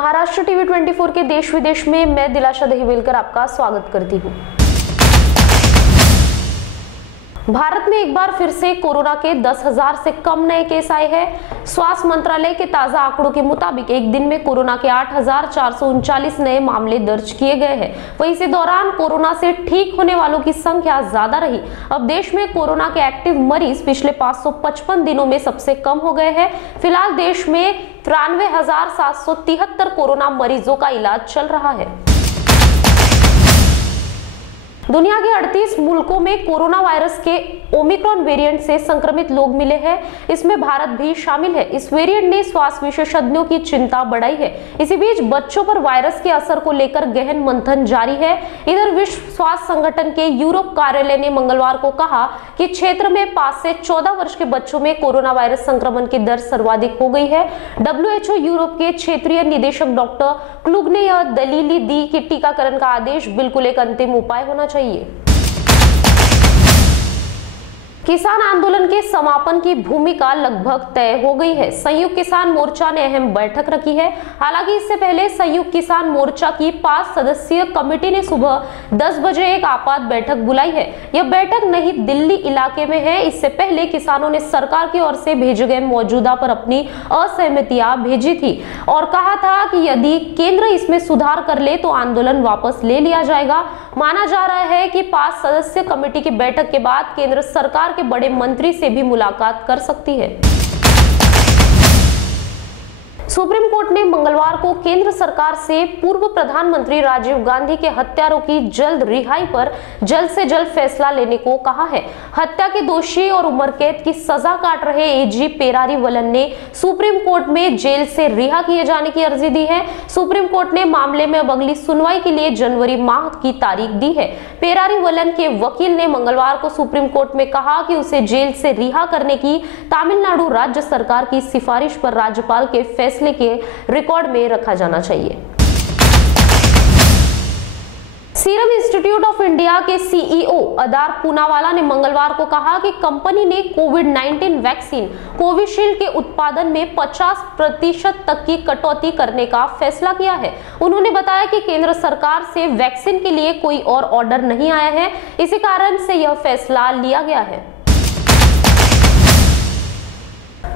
Maharashtra TV 24 के देश विदेश में मैं दिलाशा दहिवेलकर आपका स्वागत करती हूँ। भारत में एक बार फिर से कोरोना के 10,000 से कम नए केस आए हैं। स्वास्थ्य मंत्रालय के ताजा आंकड़ों के मुताबिक एक दिन में कोरोना के 8,439 नए मामले दर्ज किए गए हैं। वहीं इसी दौरान कोरोना से ठीक होने वालों की संख्या ज्यादा रही। अब देश में कोरोना के एक्टिव मरीज पिछले 555 दिनों में सबसे कम हो गए हैं। फिलहाल देश में 93,773 कोरोना मरीजों का इलाज चल रहा है। दुनिया के 38 मुल्कों में कोरोना वायरस के ओमिक्रॉन वेरिएंट से संक्रमित लोग मिले हैं। इसमें भारत भी शामिल है। इस वेरिएंट ने स्वास्थ्य विशेषज्ञों की चिंता बढ़ाई है। इसी बीच बच्चों पर वायरस के असर को लेकर गहन मंथन जारी है। इधर विश्व स्वास्थ्य संगठन के यूरोप कार्यालय ने मंगलवार को कहा कि क्षेत्र में 5 से 14 वर्ष के बच्चों में कोरोना वायरस संक्रमण की दर सर्वाधिक हो गई है। WHO यूरोप के क्षेत्रीय निदेशक डॉक्टर क्लुग ने यह दलील दी कि टीकाकरण का आदेश बिल्कुल एक अंतिम उपाय होना चाहिए। किसान आंदोलन के समापन की भूमिका लगभग तय हो गई है। संयुक्त किसान मोर्चा ने अहम बैठक रखी है। हालांकि इससे पहले संयुक्त किसान मोर्चा की 5 सदस्यीय कमेटी ने सुबह 10 बजे एक आपात बैठक बुलाई है। यह बैठक नई दिल्ली इलाके में है। इससे पहले किसानों ने सरकार की ओर से भेजे गए मौजूदा पर अपनी असहमतियां भेजी थी और कहा था कि यदि केंद्र इसमें सुधार कर ले तो आंदोलन वापस ले लिया जाएगा। माना जा रहा है कि 5 सदस्यीय कमेटी की बैठक के बाद केंद्र सरकार के बड़े मंत्री से भी मुलाकात कर सकती है। सुप्रीम कोर्ट ने मंगलवार को केंद्र सरकार से पूर्व प्रधानमंत्री राजीव गांधी के हत्यारों की जल्द रिहाई पर जल्द से जल्द फैसला लेने को कहा है। हत्या के दोषी और उम्र कैद की सजा काट रहे एजी पेरारी वलन ने सुप्रीम कोर्ट में जेल से रिहा किए जाने की अर्जी दी है। सुप्रीम कोर्ट ने मामले में अब अगली सुनवाई के लिए जनवरी माह की तारीख दी है। पेरारी वलन के वकील ने मंगलवार को सुप्रीम कोर्ट में कहा कि उसे जेल से रिहा करने की तमिलनाडु राज्य सरकार की सिफारिश पर राज्यपाल के फैसले के रिकॉर्ड में रखा जाना चाहिए। सीरम इंस्टीट्यूट ऑफ इंडिया के सीईओ अदार पूनावाला ने मंगलवार को कहा कि कंपनी ने कोविड-19 वैक्सीन कोविशील्ड के उत्पादन में 50% तक की कटौती करने का फैसला किया है। उन्होंने बताया कि केंद्र सरकार से वैक्सीन के लिए कोई और ऑर्डर नहीं आया है, इसी कारण से यह फैसला लिया गया है।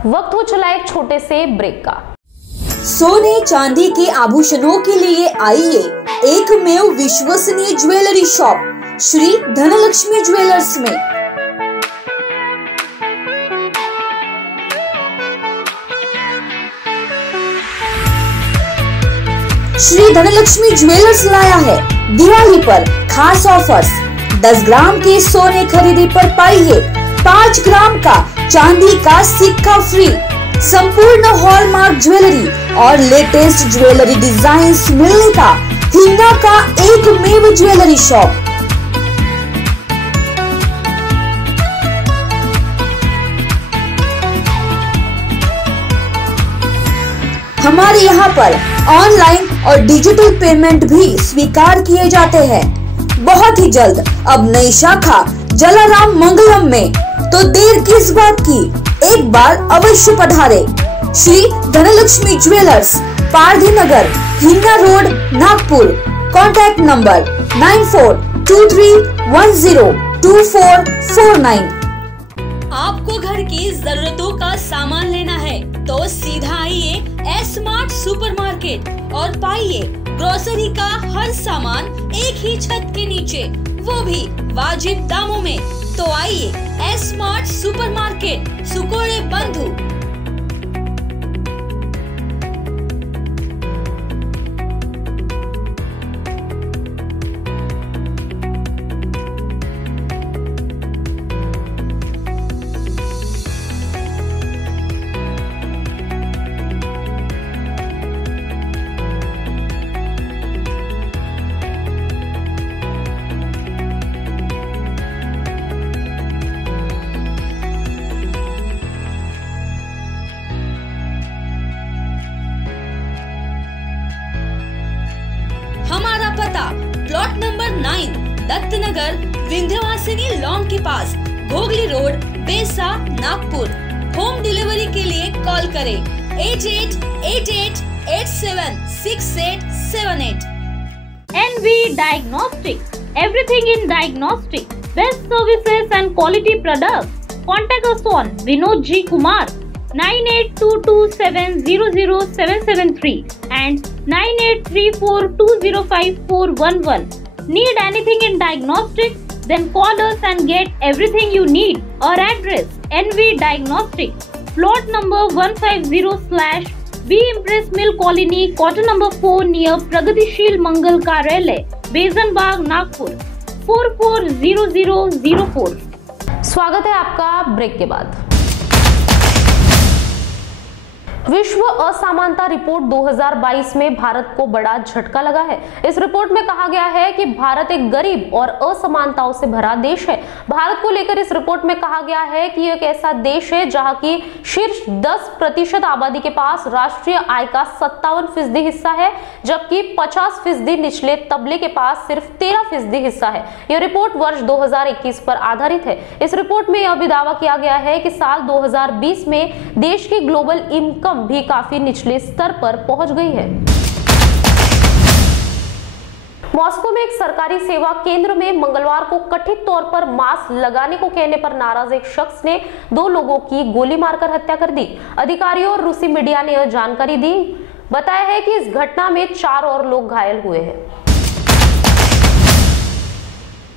वक्त हो चला एक छोटे से ब्रेक का। सोने चांदी के आभूषणों के लिए आइए एकमेव विश्वसनीय jewellery shop Shri Dhanlaxmi jewellers में। श्री धनलक्ष्मी ज्वेलर्स लाया है दिवाली पर खास ऑफर्स। 10 ग्राम के सोने खरीदी पर पाइए 5 ग्राम का चांदी का सिक्का फ्री। संपूर्ण हॉलमार्क ज्वेलरी और लेटेस्ट ज्वेलरी डिजाइन्स मिलने का हिंगा का एकमेव ज्वेलरी शॉप। हमारे यहाँ पर ऑनलाइन और डिजिटल पेमेंट भी स्वीकार किए जाते हैं। बहुत ही जल्द अब नई शाखा जलाराम मंगलम में, तो देर किस बात की, एक बार अवश्य पधारे। श्री धनलक्ष्मी ज्वेलर्स, पारधी नगर, हिंगा रोड, नागपुर। Contact number 9423102449। आपको घर की जरूरतों का सामान लेना है तो सीधा आइए एस-स्मार्ट सुपरमार्केट और पाइए ग्रोसरी का हर सामान एक ही छत के नीचे, वो भी वाजिब दामों में। तो आइए S-smart supermarket, Sukode Bandhu. Plot number 9, Dattanagar, Vindhyavasini lawn के पास, Ghogli road, Besa, Nagpur. Home delivery के लिए कॉल करें 8888 876878. NV Diagnostics. Everything in diagnostics. Best services and quality products. Contact us on Vinod G. Kumar 9822700773 and 9834205411. Need anything in diagnostics? Then call us and get everything you need. Our address NV Diagnostics, plot number 150/B Impress Mill Colony, quarter number 4 near Pragatishil Mangal Karyalay, Besan Bagh, Nagpur 440004. स्वागत है आपका break के बाद। विश्व असमानता report 2022 में भारत को बड़ा झटका लगा है। इस रिपोर्ट में कहा गया है कि भारत एक गरीब और असमानताओं से भरा देश है। भारत को लेकर इस रिपोर्ट में कहा गया है कि यह एक ऐसा देश है जहां की शीर्ष 10% आबादी के पास राष्ट्रीय आय का 57% हिस्सा है, जबकि 50% निचले तबले के पास सिर्फ 13% हिस्सा है। यह रिपोर्ट वर्ष 2021 पर आधारित है। इस रिपोर्ट में यह भी दावा किया गया है कि साल 2020 में देश की ग्लोबल इनकम भी काफी निचले स्तर पर पहुंच गई है। मॉस्को में एक सरकारी सेवा केंद्र में मंगलवार को कथित तौर पर मास्क लगाने को कहने पर नाराज एक शख्स ने 2 लोगों की गोली मारकर हत्या कर दी। अधिकारियों और रूसी मीडिया ने यह जानकारी दी। बताया है कि इस घटना में 4 और लोग घायल हुए हैं।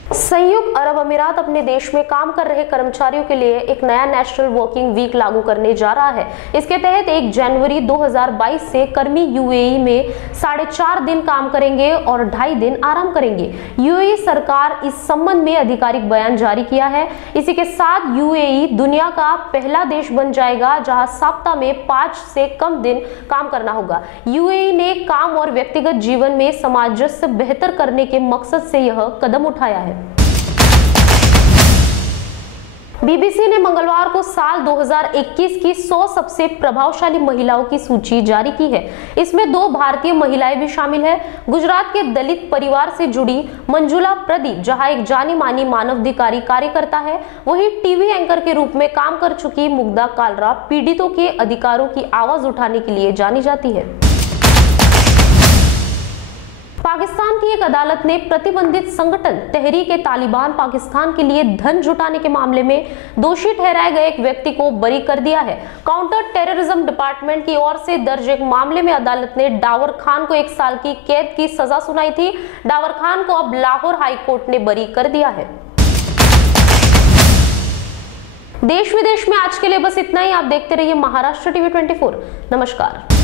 संयुक्त अरब अमीरात अपने देश में काम कर रहे कर्मचारियों के लिए एक नया नेशनल वर्किंग वीक लागू करने जा रहा है। इसके तहत 1 जनवरी 2022 से कर्मी यूएई में 4.5 दिन काम करेंगे और 2.5 दिन आराम करेंगे। यूएई सरकार इस संबंध में आधिकारिक बयान जारी किया है। इसी के साथ यूएई दुनिया का पहला देश बन जाएगा जहां सप्ताह में 5 से कम दिन काम करना होगा। यूएई ने काम और व्यक्तिगत जीवन में सामंजस्य बेहतर करने के मकसद से यह कदम उठाया है। बीबीसी ने मंगलवार को साल 2021 की 100 सबसे प्रभावशाली महिलाओं की सूची जारी की है। इसमें 2 भारतीय महिलाएं भी शामिल हैं। गुजरात के दलित परिवार से जुड़ी मंजुला प्रदीप, जहां एक जानी मानी मानवाधिकारी कार्यकर्ता है, वहीं टीवी एंकर के रूप में काम कर चुकी मुग्धा कालरा पीड़ितों के अधिकारों की आवाज उठाने के लिए जानी जाती है। पाकिस्तान की एक अदालत ने प्रतिबंधित संगठन तहरीक-ए-तालिबान पाकिस्तान के लिए धन जुटाने के मामले में दोषी ठहराए गए एक व्यक्ति को बरी कर दिया है। काउंटर टेररिज्म डिपार्टमेंट की ओर से दर्ज एक मामले में अदालत ने डावर खान को 1 साल की कैद की सजा सुनाई थी। डावर खान को अब लाहौर हाई कोर्ट ने बरी कर दिया है। देश विदेश में आज के लिए बस इतना ही। आप देखते रहिए महाराष्ट्र टीवी 24। नमस्कार।